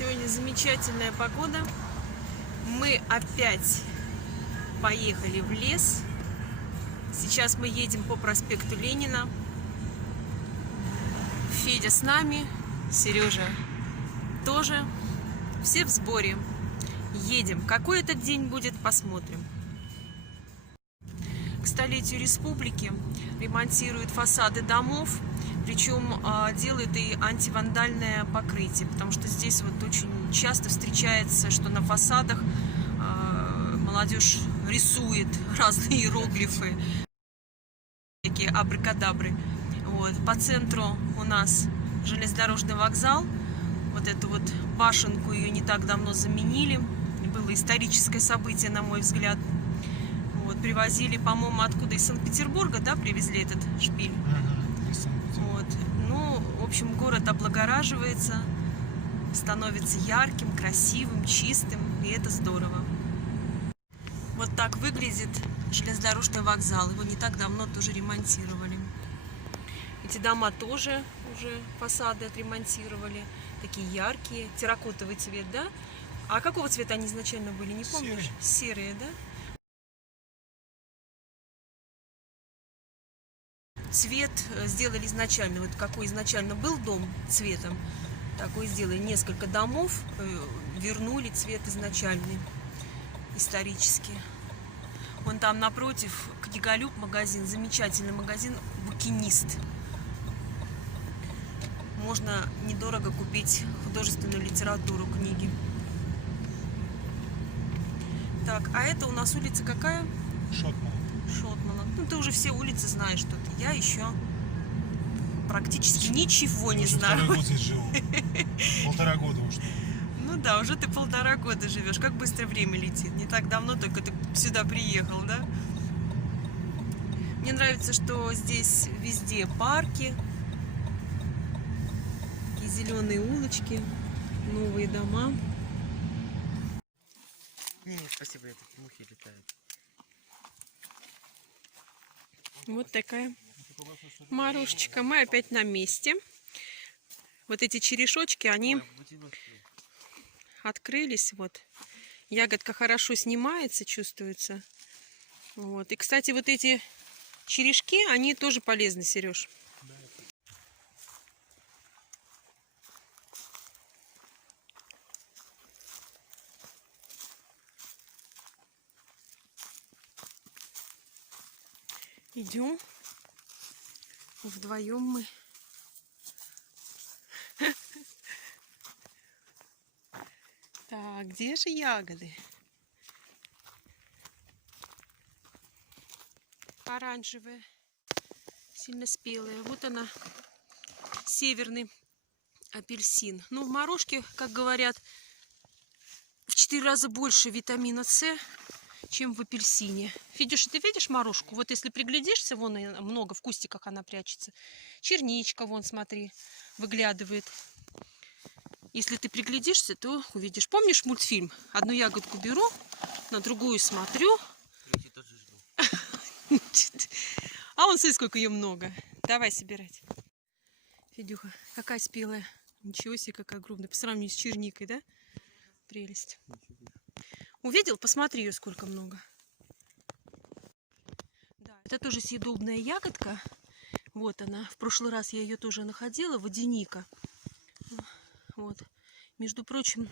Сегодня замечательная погода. Мы опять поехали в лес. Сейчас мы едем по проспекту Ленина. Федя с нами, Сережа тоже. Все в сборе. Едем. Какой этот день будет, посмотрим. К столетию республики ремонтируют фасады домов. Причем делают и антивандальное покрытие, потому что здесь вот очень часто встречается, что на фасадах молодежь рисует разные иероглифы, такие абракадабры. Вот. По центру у нас железнодорожный вокзал. Вот эту вот башенку, ее не так давно заменили. Было историческое событие, на мой взгляд. Вот. Привозили, по-моему, откуда? Из Санкт-Петербурга, да, привезли этот шпиль? Вот. Ну, в общем, город облагораживается, становится ярким, красивым, чистым, и это здорово. Вот так выглядит железнодорожный вокзал. Его не так давно тоже ремонтировали. Эти дома тоже уже фасады отремонтировали. Такие яркие, терракотовый цвет, да? А какого цвета они изначально были, не помнишь? Серые, да? Цвет сделали изначально, вот какой изначально был дом цветом, такой сделали. Несколько домов, вернули цвет изначальный, исторический. Вон там напротив Книголюб магазин, замечательный магазин «Букинист». Можно недорого купить художественную литературу, книги. Так, а это у нас улица какая? Шотмана. Ну, ты уже все улицы знаешь тут. Я еще практически ничего не знаю. Второй год здесь живу. 1,5 года уж. Ну да, уже ты 1,5 года живешь. Как быстро время летит. Не так давно только ты сюда приехал, да? Мне нравится, что здесь везде парки, такие зеленые улочки, новые дома. Не, спасибо, это мухи летают. Вот такая Марушечка. Мы опять на месте. Вот эти черешочки, они открылись. Вот. Ягодка хорошо снимается, чувствуется. Вот. И, кстати, вот эти черешки, они тоже полезны, Сереж. Идем. Вдвоем мы. Так, где же ягоды? Оранжевые, сильно спелые. Вот она, северный апельсин. Ну, в морожке, как говорят, в 4 раза больше витамина С, чем в апельсине. Федюша, ты видишь морожку? Вот если приглядишься, вон много в кустиках она прячется. Черничка, вон, смотри, выглядывает. Если ты приглядишься, то увидишь. Помнишь мультфильм? Одну ягодку беру, на другую смотрю. А вон, смотри, сколько ее много. Давай собирать. Федюха, какая спелая. Ничего себе, какая огромная. По сравнению с черникой, да? Прелесть. Увидел? Посмотри ее, сколько много. Да, это тоже съедобная ягодка. Вот она. В прошлый раз я ее тоже находила. Водяника. Вот. Между прочим,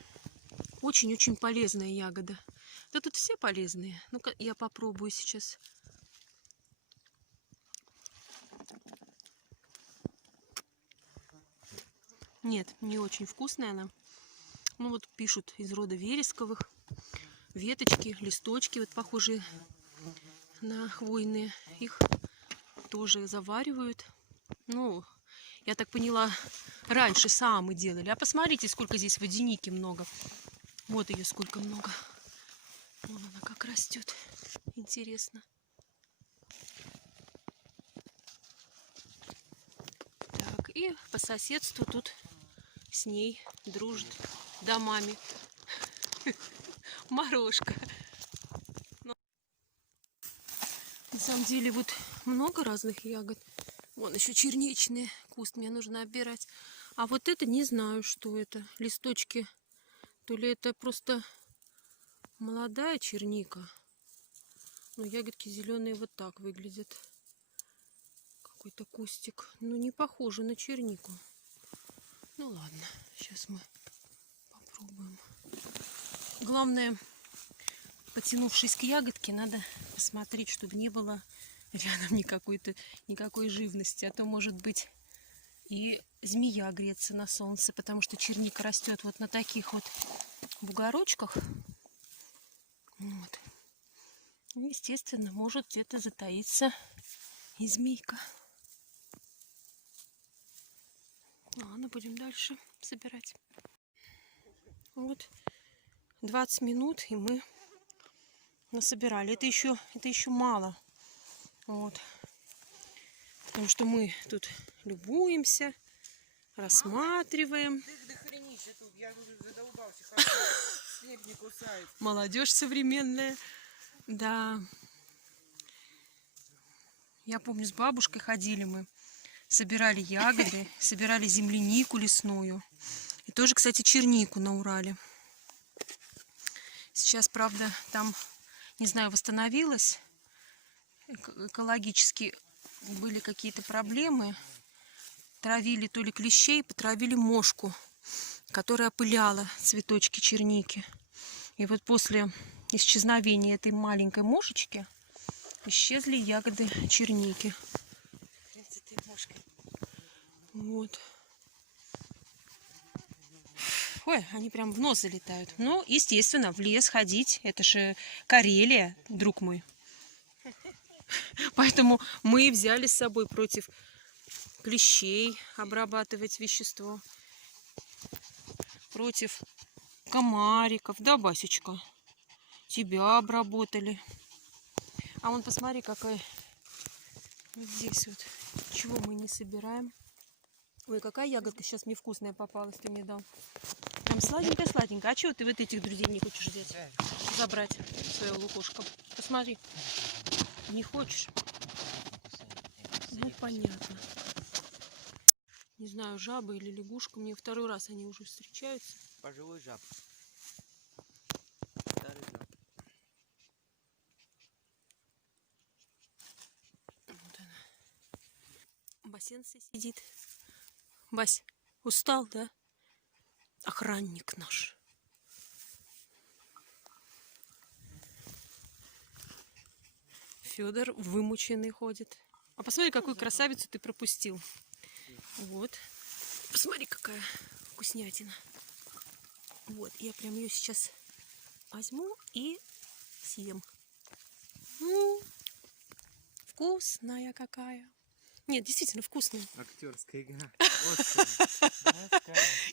очень-очень полезная ягода. Да тут все полезные. Ну-ка, я попробую сейчас. Нет, не очень вкусная она. Ну вот пишут из рода вересковых. Веточки, листочки вот похожие на хвойные. Их тоже заваривают. Ну, я так поняла, раньше самы делали. А посмотрите, сколько здесь водяники много. Вот ее сколько много. Вон она как растет. Интересно. Так, и по соседству тут с ней дружит домами Морошка. На самом деле вот много разных ягод. Вон еще черничный куст мне нужно обирать. А вот это не знаю, что это. Листочки То ли это просто молодая черника. Но ягодки зеленые вот так выглядят. Какой-то кустик. Ну, не похоже на чернику. Ну ладно, сейчас мы попробуем. Главное, потянувшись к ягодке, надо посмотреть, чтобы не было рядом никакой живности. А то, может быть, и змея греться на солнце, потому что черника растет вот на таких вот бугорочках. Вот. И, естественно, может где-то затаиться и змейка. Ладно, будем дальше собирать. Вот 20 минут, и мы насобирали. Это еще мало. Вот. Потому что мы тут любуемся, рассматриваем. Молодежь современная. Да. Я помню, с бабушкой ходили мы. Собирали ягоды, собирали землянику лесную. И тоже, кстати, чернику на Урале. Сейчас, правда, там, не знаю, восстановилось. Экологически были какие-то проблемы. Травили то ли клещей, потравили мошку, которая опыляла цветочки черники. И вот после исчезновения этой маленькой мошечки исчезли ягоды черники. Вот. Ой, они прям в нос залетают. Ну, естественно, в лес ходить. Это же Карелия, друг мой. Поэтому мы взяли с собой против клещей обрабатывать вещество. Против комариков. Да, Басечка? Тебя обработали. А вон, посмотри, какая... Вот здесь вот. Чего мы не собираем. Ой, какая ягодка сейчас мне вкусная попалась, ты мне дал. Прям сладенькая-сладенькая. А чего ты вот этих друзей не хочешь взять? Забрать свое лукошко. Посмотри. Не хочешь? Ну, понятно. Не знаю, жаба или лягушка. Мне второй раз они уже встречаются. Пожилой жаб. Старый жаб. Вот она. Басенце сидит. Бась, устал, да? Охранник наш. Федор вымученный ходит. А посмотри, какую красавицу ты пропустил. Вот. Посмотри, какая вкуснятина. Вот, я прям ее сейчас возьму и съем. Вкусная какая. Нет, действительно вкусная. Актерская игра.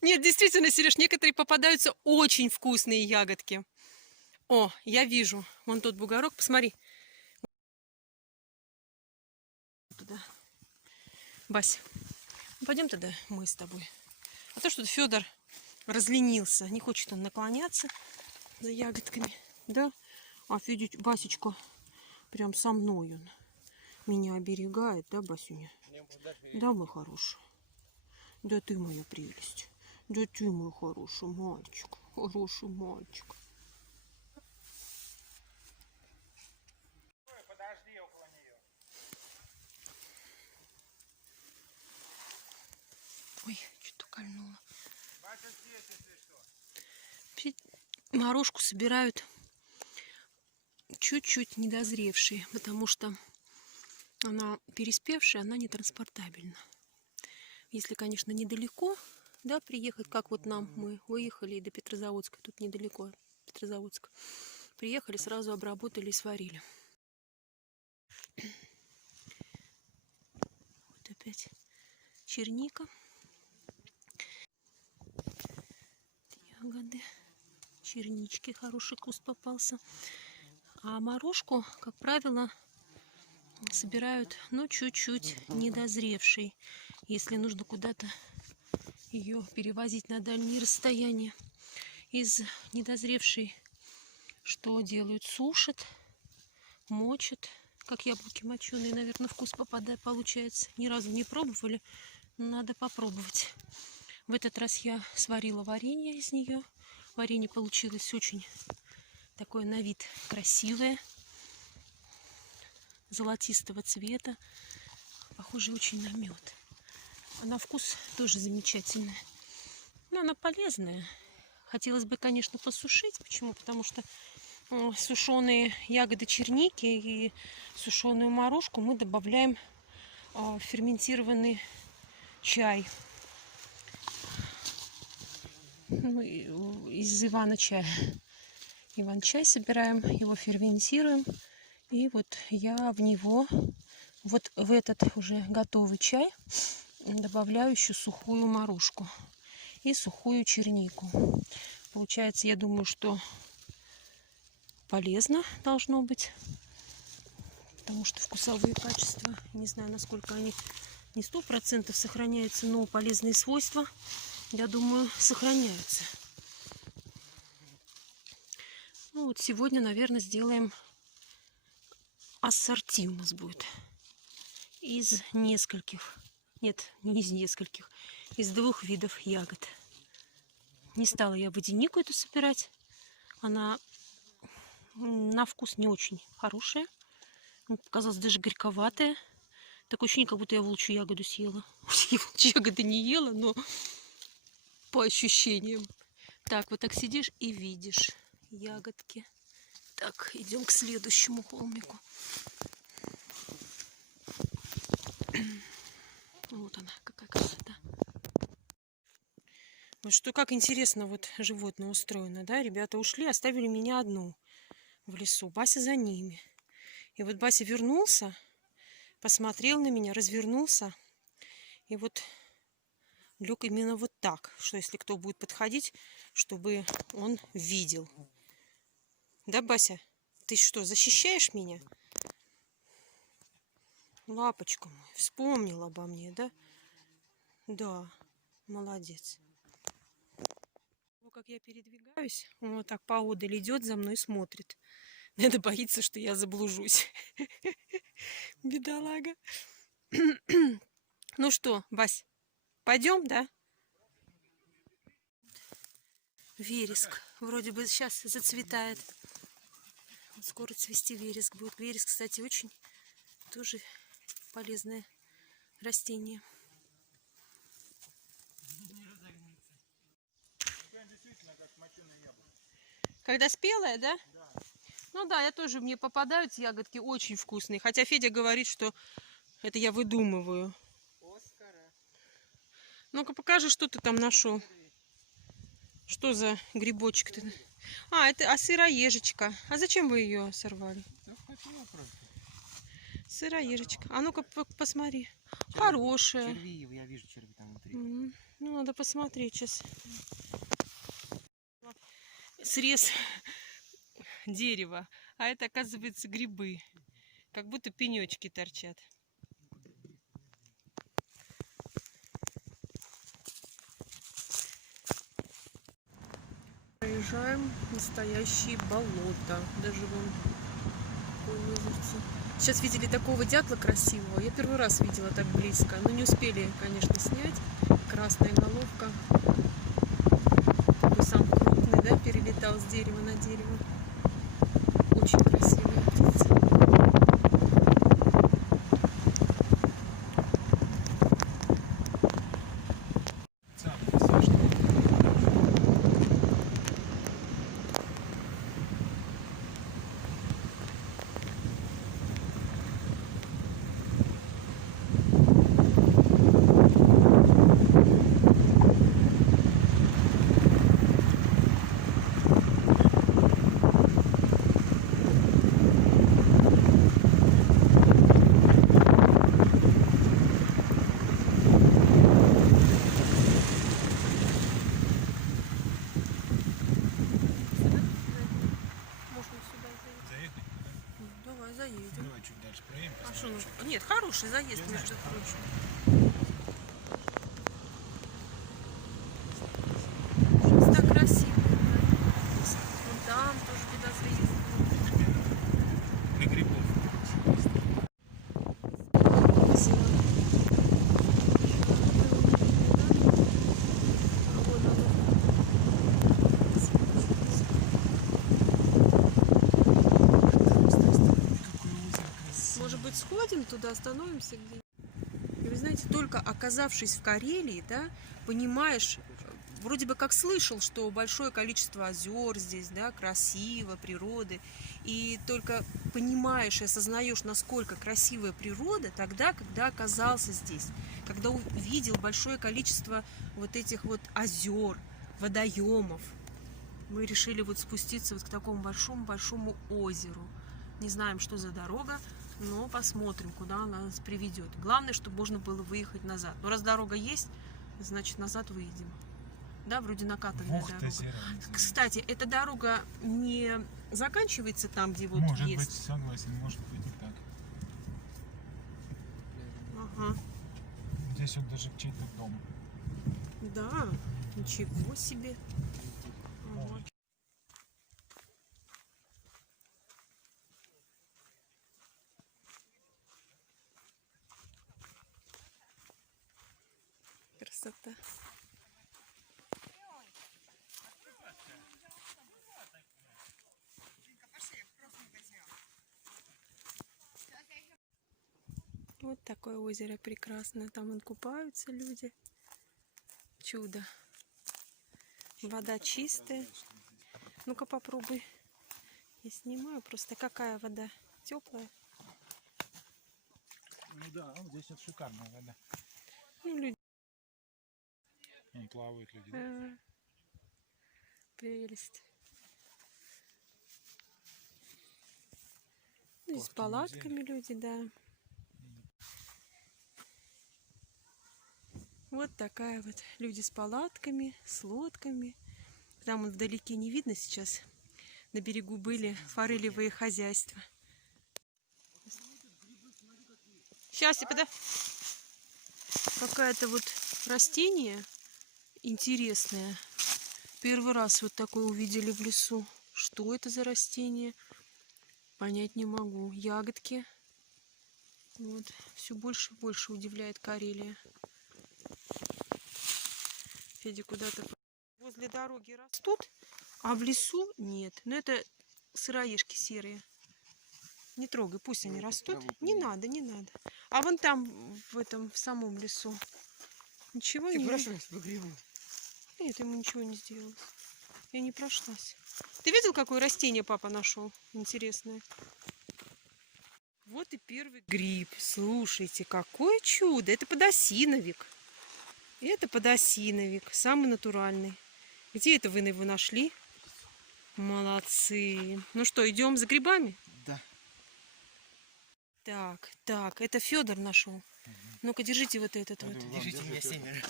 Нет, действительно, Сереж, некоторые попадаются очень вкусные ягодки. О, я вижу. Вон тот бугорок, посмотри. Туда. Бась, пойдем тогда мы с тобой. А то что-то Федор разленился. Не хочет он наклоняться за ягодками. Да? А видите, Басечка прям со мной он меня оберегает, да, Басюня? Да, мой хороший. Да ты моя прелесть. Да ты мой хороший мальчик. Хороший мальчик. Подожди около нее. Ой, что-то кольнуло. Бачу здесь, если что. Морожку собирают чуть-чуть недозревшие, потому что она переспевшая, она не транспортабельна. Если, конечно, недалеко, да, приехать, как вот нам, мы выехали до Петрозаводска, тут недалеко Петрозаводск. Приехали, сразу обработали и сварили. Вот опять черника. Ягоды. Чернички, хороший куст попался. А морожку, как правило, собирают, ну, чуть-чуть недозревшей, если нужно куда-то ее перевозить на дальние расстояния. Из недозревшей что делают? Сушат, мочат, как яблоки моченые, наверное, вкус попадает, получается. Ни разу не пробовали, но надо попробовать. В этот раз я сварила варенье из нее, Варенье получилось очень такое на вид красивое, золотистого цвета, похоже очень на мед. А на вкус тоже замечательная. Но она полезная. Хотелось бы, конечно, посушить. Почему? Потому что сушеные ягоды черники и сушеную морожку мы добавляем в ферментированный чай. Из Ивана-чая. Иван-чай собираем, его ферментируем. И вот я в него, вот в этот уже готовый чай, добавляю еще сухую морожку и сухую чернику. Получается, я думаю, что полезно должно быть, потому что вкусовые качества, не знаю, насколько они не 100% сохраняются, но полезные свойства, я думаю, сохраняются. Ну вот сегодня, наверное, сделаем ассорти у нас будет из нескольких, нет, не из нескольких, из 2 видов ягод. Не стала я водянику эту собирать. Она на вкус не очень хорошая. Показалось даже горьковатая. Такое ощущение, как будто я волчью ягоду съела. Я волчью ягоды не ела, но по ощущениям. Так, вот так сидишь и видишь ягодки. Так, идем к следующему холмику. Вот она, какая красота. Вот что, как интересно вот животное устроено, да? Ребята ушли, оставили меня одну в лесу. Бася за ними. И вот Бася вернулся, посмотрел на меня, развернулся. И вот лег именно вот так, что если кто будет подходить, чтобы он видел. Да, Бася? Ты что, защищаешь меня? Лапочка моя, вспомнил обо мне, да? Да, молодец. Вот как я передвигаюсь, он вот так поодаль идет за мной и смотрит. Надо боится, что я заблужусь. Бедолага. Ну что, Бась, пойдем, да? Вереск. Вроде бы сейчас зацветает. Вот скоро цвести вереск будет. Вереск, кстати, очень тоже полезное растение. Когда спелая, да? Да. Ну да, я тоже, мне попадаются ягодки очень вкусные. Хотя Федя говорит, что это я выдумываю. Оскара. Ну-ка покажи, что ты там нашел. Что за грибочек-то? А, это сыроежечка. А зачем вы ее сорвали? Сыроежечка. А ну-ка посмотри. Хорошая. Черви, я вижу черви там внутри. Ну, надо посмотреть сейчас. Срез дерева. А это, оказывается, грибы. Как будто пенечки торчат. Проезжаем настоящие болота. Даже вон такое озерце. Сейчас видели такого дятла красивого. Я первый раз видела так близко. Но не успели, конечно, снять. Красная головка. Такой сам крупный, да, перелетал с дерева на дерево. Очень красивая птица. Заедем. Давай чуть дальше проедем. А что, ну, нет, хороший заезд, между прочим. Сейчас так красиво. Вон там тоже туда заездили. Для грибов. Красиво. А вон оно. туда остановимся где. И вы знаете, только оказавшись в Карелии, да, понимаешь, вроде бы как слышал, что большое количество озер здесь, да, красиво, природы. И только понимаешь и осознаешь, насколько красивая природа тогда, когда оказался здесь. Когда увидел большое количество вот этих вот озер, водоемов. Мы решили вот спуститься вот к такому большому-большому озеру. Не знаем, что за дорога, но посмотрим, куда она нас приведет. Главное, чтобы можно было выехать назад. Но раз дорога есть, значит назад выедем. Да, вроде накатанная дорога. Кстати, эта дорога не заканчивается там, где вот Может есть. быть, согласен, может быть и так. Ага. Здесь вот даже чей-то дом. Да, ничего себе. Вот. Красота. Вот такое озеро прекрасное. Там вон купаются люди. Чудо. Вода чистая. Ну-ка попробуй. Я снимаю просто. Какая вода? Теплая. Ну да, вот здесь вот шикарная вода. Ну, люди. Вон плавают люди. Да? Прелесть. Ну, и с палатками люди, да. Вот такая вот. Люди с палатками, с лодками. Там вот вдалеке не видно сейчас. На берегу были форелевые хозяйства. Сейчас, я Какое-то вот растение интересное. Первый раз вот такое увидели в лесу. Что это за растение? Понять не могу. Ягодки. Вот. Все больше и больше удивляет Карелия. Федя куда-то возле дороги растут, а в лесу нет. Но это сыроежки серые. Не трогай, пусть они растут. Не надо, не надо. А вон там, в самом лесу. Ничего не... прошлась по грибу. Нет, ему ничего не сделалось. Я не прошлась. Ты видел, какое растение папа нашел? Интересное. Вот и первый гриб. Слушайте, какое чудо. Это подосиновик. Это подосиновик. Самый натуральный. Где это вы его нашли? Молодцы. Ну что, идем за грибами? Да. Так, это Федор нашел. Ну-ка, держите вот этот вот. Держите меня семеро.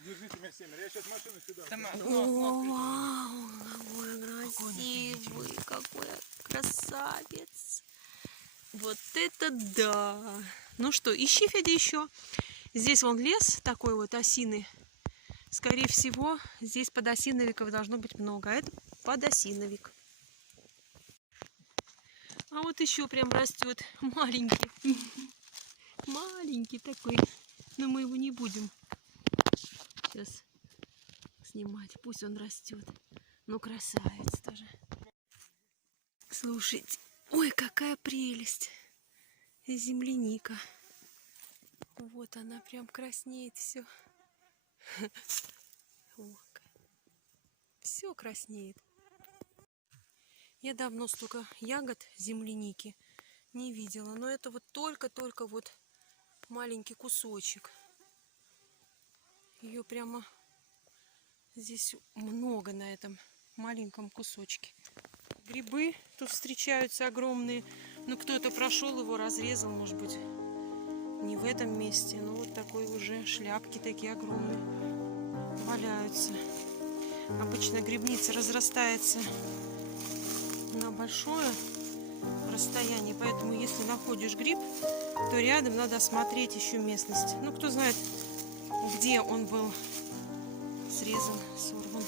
Держите меня семеро. Я сейчас машину сюда. О, вау, какой красивый, какой красавец. Вот это да. Ну что, ищи, Федя, еще. Здесь вон лес такой вот осины. Скорее всего, здесь подосиновиков должно быть много. А это подосиновик. А вот еще прям растет маленький. Маленький такой. Но мы его не будем сейчас снимать. Пусть он растет. Ну, красавец тоже. Слушайте. Ой, какая прелесть. Земляника. Вот она прям краснеет все. Все краснеет. Я давно столько ягод земляники не видела. Но это вот только-только вот маленький кусочек. Ее прямо здесь много на этом маленьком кусочке. Грибы тут встречаются огромные. Ну, кто-то прошел его, разрезал, может быть, не в этом месте. Но вот такой уже шляпки такие огромные валяются. Обычно грибница разрастается на большое расстояние. Поэтому, если находишь гриб, то рядом надо осмотреть еще местность. Ну, кто знает, где он был срезан, сорван.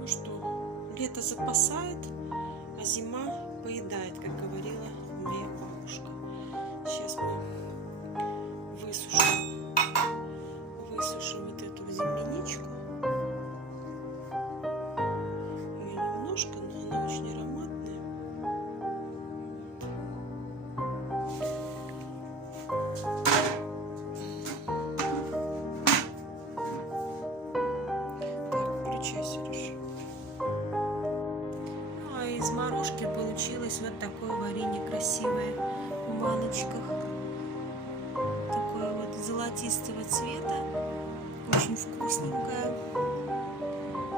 Ну что, лето запасает, а зима поедает, как говорила моя мама. сморушка. Сейчас мы высушим вот эту земляничку. Ее немножко, но она очень ароматная. Так, включай, Сереж. Ну, а из морожки получилось вот такое варенье красивое в баночках. Такое вот золотистого цвета. Очень вкусненькое.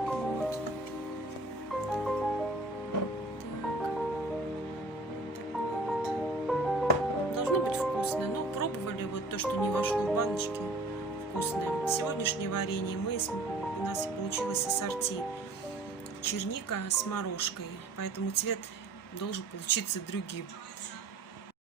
Вот. Так. Должно быть вкусно. Но пробовали вот то, что не вошло в баночки. Вкусное. Сегодняшнее варенье у нас получилось ассорти. Черника с морожкой. Поэтому цвет должен получиться другим.